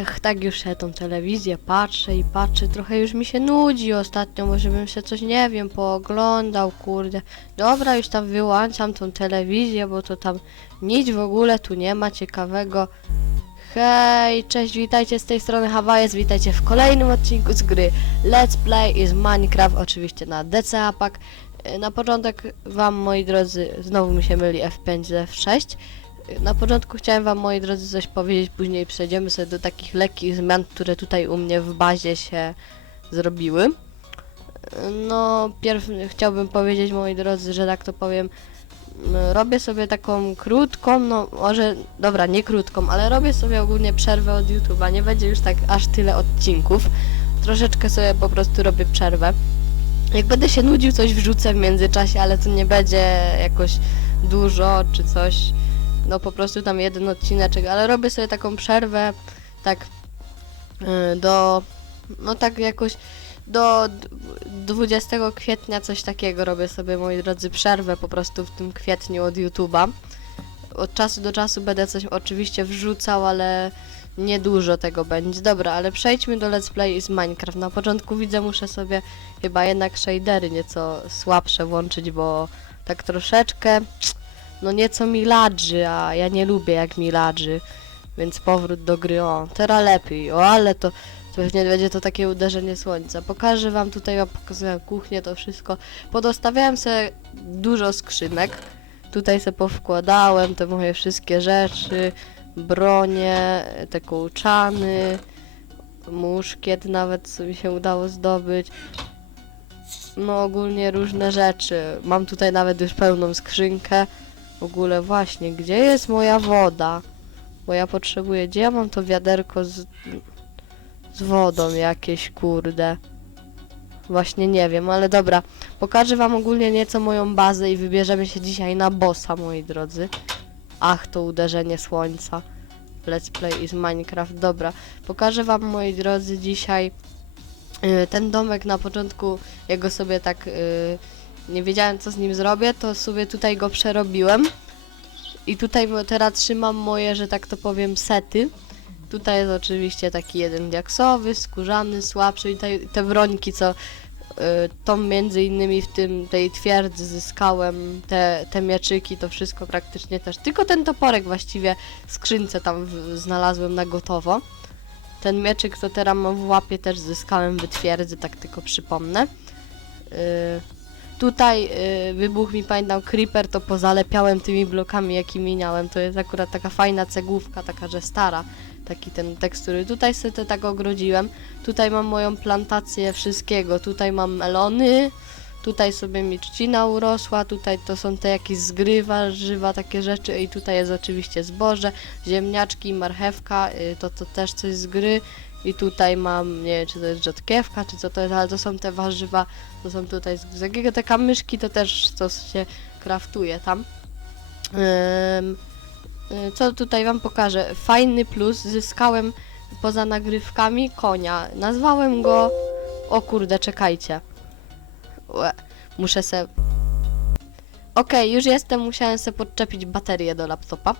Ech, tak już się tą telewizję patrzę i patrzę, trochę już mi się nudzi ostatnio, może bym się coś, nie wiem, pooglądał, kurde. Dobra, już tam wyłączam tą telewizję, bo to tam nic w ogóle tu nie ma ciekawego. Hej, cześć, witajcie z tej strony Hawajec, witajcie w kolejnym odcinku z gry Let's Play is Minecraft, oczywiście na DCA Pack. E, Na początek wam, moi drodzy, znowu mi się myli F5 z F6. Na początku chciałem wam, moi drodzy, coś powiedzieć, później przejdziemy sobie do takich lekkich zmian, które tutaj u mnie w bazie się zrobiły. No, pierw chciałbym powiedzieć, moi drodzy, że tak to powiem, robię sobie taką krótką, no może, dobra, nie krótką, ale robię sobie ogólnie przerwę od YouTube'a, nie będzie już tak aż tyle odcinków. Troszeczkę sobie po prostu robię przerwę. Jak będę się nudził, coś wrzucę w międzyczasie, ale to nie będzie jakoś dużo czy coś. No po prostu tam jeden odcineczek, ale robię sobie taką przerwę, tak y, do, no tak jakoś do d- 20 kwietnia coś takiego robię sobie, moi drodzy, przerwę po prostu w tym kwietniu od YouTube'a. Od czasu do czasu będę coś oczywiście wrzucał, ale niedużo tego będzie. Dobra, ale przejdźmy do Let's Play z Minecraft. Na początku widzę, muszę sobie chyba jednak shadery nieco słabsze włączyć, bo tak troszeczkę, no nieco mi ladży, a ja nie lubię jak mi ladży. Więc powrót do gry, o, teraz lepiej, o, ale to, to pewnie będzie to takie uderzenie słońca. Pokażę wam tutaj, wam pokazuję kuchnię, to wszystko. Podostawiałem sobie dużo skrzynek. Tutaj sobie powkładałem te moje wszystkie rzeczy, bronie, te kołczany, muszkiet nawet co mi się udało zdobyć. No ogólnie różne rzeczy. Mam tutaj nawet już pełną skrzynkę. W ogóle właśnie, gdzie jest moja woda? Bo ja potrzebuję, gdzie ja mam to wiaderko z, z wodą jakieś, kurde. Właśnie nie wiem, ale dobra. Pokażę wam ogólnie nieco moją bazę i wybierzemy się dzisiaj na bossa, moi drodzy. Ach, to uderzenie słońca. Let's play is Minecraft. Dobra, pokażę wam, moi drodzy, dzisiaj y, ten domek na początku, ja go sobie tak y, nie wiedziałem, co z nim zrobię, to sobie tutaj go przerobiłem. I tutaj teraz trzymam moje, że tak to powiem, sety. Tutaj jest oczywiście taki jeden diaksowy, skórzany, słabszy i te, te brońki, co y, tą między innymi w tym tej twierdzy zyskałem, te, te mieczyki, to wszystko praktycznie też. Tylko ten toporek właściwie skrzynce tam w, znalazłem na gotowo. Ten mieczyk, co teraz mam w łapie, też zyskałem w twierdzy, tak tylko przypomnę. Y, Tutaj y, wybuch mi pamiętam creeper, to pozalepiałem tymi blokami, jakimi miałem. To jest akurat taka fajna cegłówka, taka, że stara. Taki ten tekstury. Tutaj sobie tak ogrodziłem. Tutaj mam moją plantację wszystkiego. Tutaj mam melony. Tutaj sobie mi trzcina urosła. Tutaj to są te jakieś zgrywa, żywa, takie rzeczy. I tutaj jest oczywiście zboże, ziemniaczki, marchewka. Y, to, to też coś z gry. I tutaj mam, nie wiem czy to jest rzodkiewka, czy co to jest, ale to są te warzywa, to są tutaj z jakiego te kamyszki, to też co się kraftuje tam. Y, co tutaj wam pokażę? Fajny plus, zyskałem poza nagrywkami konia. Nazwałem go... O kurde, czekajcie. Łe, muszę se... Okej, już jestem, musiałem se podczepić baterię do laptopa.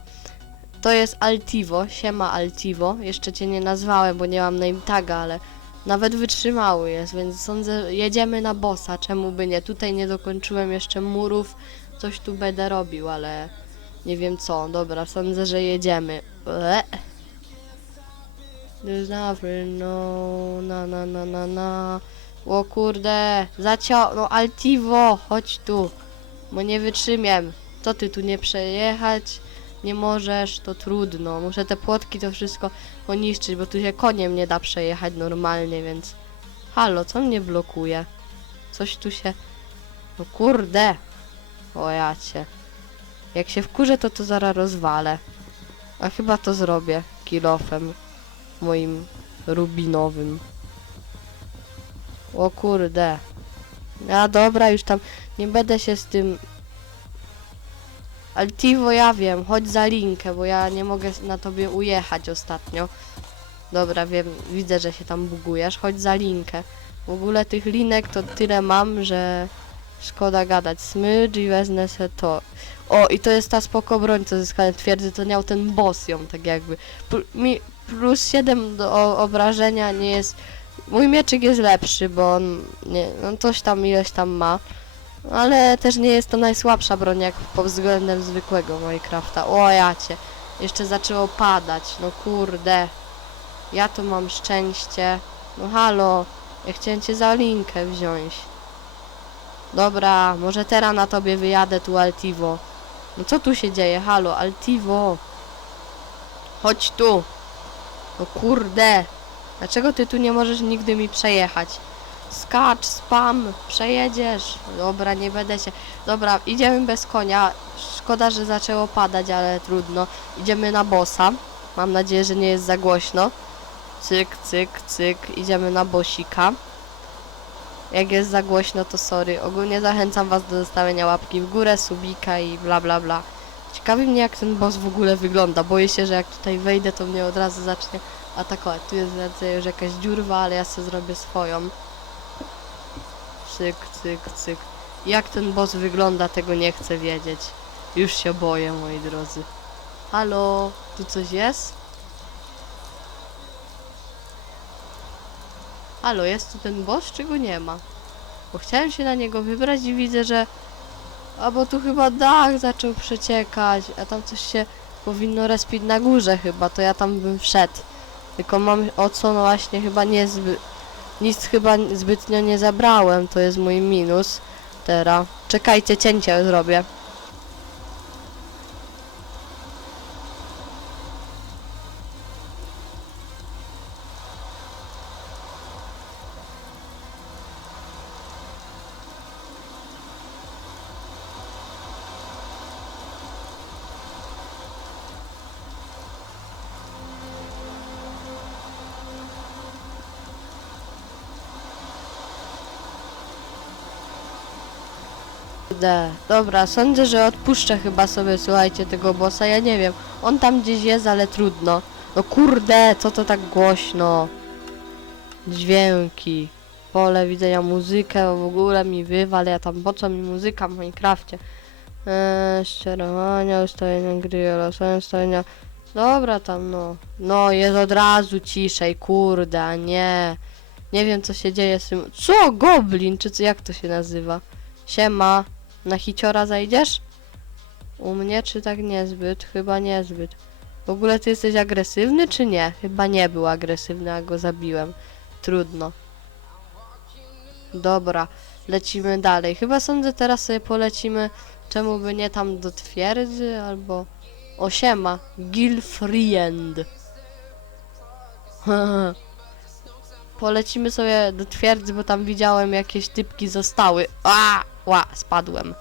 To jest Altivo, siema Altivo. Jeszcze cię nie nazwałem, bo nie mam name taga, ale nawet wytrzymały jest, więc sądzę, jedziemy na bossa, czemu by nie. Tutaj nie dokończyłem jeszcze murów, coś tu będę robił, ale nie wiem co. Dobra, sądzę, że jedziemy. Le. There's never no, na na na na na. O kurde. No Altivo, chodź tu, bo nie wytrzymiem. Co ty tu nie przejechać? Nie możesz, to trudno. Muszę te płotki to wszystko poniszczyć, bo tu się koniem nie da przejechać normalnie, więc... Halo, co mnie blokuje? Coś tu się... No kurde! O. Jak się wkurzę, to to zaraz rozwalę. A chyba to zrobię kilofem moim rubinowym. O kurde. A dobra, już tam nie będę się z tym Altivo ja wiem, chodź za linkę, bo ja nie mogę na tobie ujechać ostatnio. Dobra, wiem, widzę, że się tam bugujesz, chodź za linkę. W ogóle tych linek to tyle mam, że szkoda gadać. Smydż i wezmę se to. O, i to jest ta spoko broń, co zyskałem twierdzy, to miał ten boss ją, tak jakby. Mi plus 7 do obrażenia nie jest... Mój mieczyk jest lepszy, bo on nie, no coś tam ileś tam ma. Ale też nie jest to najsłabsza broń jak pod względem zwykłego Minecrafta. O jacie. Jeszcze zaczęło padać. No kurde. Ja tu mam szczęście. No halo. Ja chciałem cię za linkę wziąć. Dobra, może teraz na tobie wyjadę tu Altivo. No co tu się dzieje? Halo, Altivo. Chodź tu. No kurde. Dlaczego ty tu nie możesz nigdy mi przejechać? Skacz, spam, przejedziesz. Dobra, nie będę się... Dobra, idziemy bez konia. Szkoda, że zaczęło padać, ale trudno. Idziemy na bossa. Mam nadzieję, że nie jest za głośno. Cyk, cyk, cyk. Idziemy na bosika. Jak jest za głośno, to sorry. Ogólnie zachęcam was do zostawienia łapki w górę, subika i bla bla bla. Ciekawi mnie jak ten boss w ogóle wygląda. Boję się, że jak tutaj wejdę, to mnie od razu zacznie atakować. Tu jest widzę już jakaś dziurwa, ale ja sobie zrobię swoją. Cyk, cyk, cyk. Jak ten boss wygląda, tego nie chcę wiedzieć. Już się boję, moi drodzy. Halo, tu coś jest? Halo, jest tu ten boss, czy go nie ma? Bo chciałem się na niego wybrać i widzę, że... A bo tu chyba dach zaczął przeciekać, a tam coś się powinno respić na górze chyba, to ja tam bym wszedł. Tylko mam o co, no właśnie chyba niezbyt... Nic chyba zbytnio nie zabrałem, to jest mój minus. Teraz. Czekajcie, cięcie zrobię. Kurde. Dobra, sądzę, że odpuszczę chyba sobie, słuchajcie, tego bossa, ja nie wiem. On tam gdzieś jest, ale trudno. No kurde, co to tak głośno? Dźwięki. Pole widzenia, muzykę, w ogóle mi wywal, ja tam, po co mi muzyka w Minecrafcie? Eee, sterowania, ustawienia gry, losowe ustawienia. Dobra tam, no. No, jest od razu ciszej, kurde, a nie. Nie wiem, co się dzieje z tym. Co? Goblin, czy co, jak to się nazywa? Siema. Na hiciora zajdziesz? U mnie czy tak niezbyt? Chyba niezbyt. W ogóle ty jesteś agresywny czy nie? Chyba nie był agresywny, a go zabiłem. Trudno. Dobra, lecimy dalej. Chyba sądzę teraz sobie polecimy, czemu by nie tam do twierdzy albo... O siema, Gilfriend. Polecimy sobie do twierdzy, bo tam widziałem jakieś typki zostały. A! Ła, spadłem.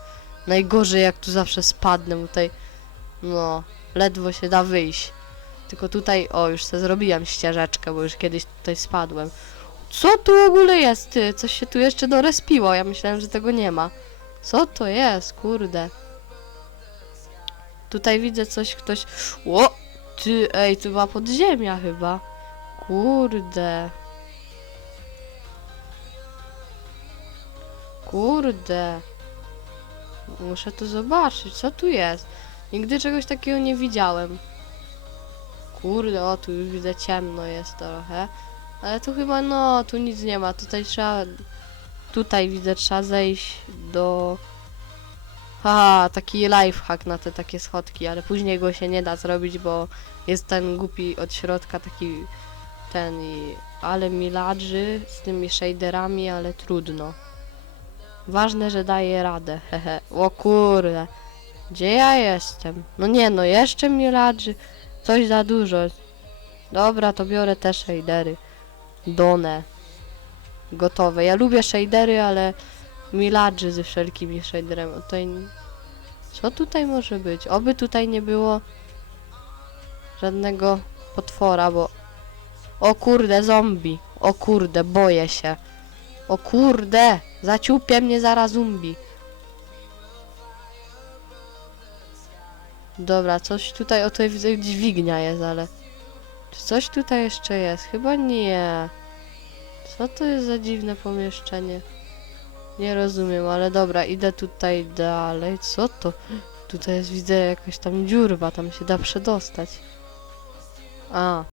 Najgorzej jak tu zawsze spadnę tutaj. No, ledwo się da wyjść. Tylko tutaj, o, już sobie zrobiłem ścieżeczkę, bo już kiedyś tutaj spadłem. Co tu w ogóle jest, ty? Coś się tu jeszcze dorespiło, ja myślałem, że tego nie ma. Co to jest, kurde? Tutaj widzę coś, ktoś... O! Ty, ej, tu była podziemia chyba. Kurde. Kurde. Muszę to zobaczyć, co tu jest. Nigdy czegoś takiego nie widziałem. Kurde, o tu już widzę ciemno jest trochę. Ale tu chyba, no, tu nic nie ma. Tutaj trzeba... Tutaj widzę, trzeba zejść do... Haha, taki lifehack na te takie schodki, ale później go się nie da zrobić, bo jest ten głupi od środka taki ten i... Ale mi ladży z tymi shaderami, ale trudno. Ważne, że daje radę, hehe. O kurde. Gdzie ja jestem? No nie no, jeszcze mi ladży. Coś za dużo. Dobra, to biorę te shadery. Done. Gotowe. Ja lubię shadery, ale mi ladży ze wszelkimi shaderami. Tutaj... Co tutaj może być? Oby tutaj nie było żadnego potwora, bo... O kurde, zombie. O kurde, boję się. O kurde, zaciupie mnie zaraz zombie. Dobra, coś tutaj, o tutaj widzę dźwignia jest, ale... Czy coś tutaj jeszcze jest? Chyba nie. Co to jest za dziwne pomieszczenie? Nie rozumiem, ale dobra, idę tutaj dalej. Co to? Tutaj jest, widzę, jakaś tam dziurba, tam się da przedostać. A,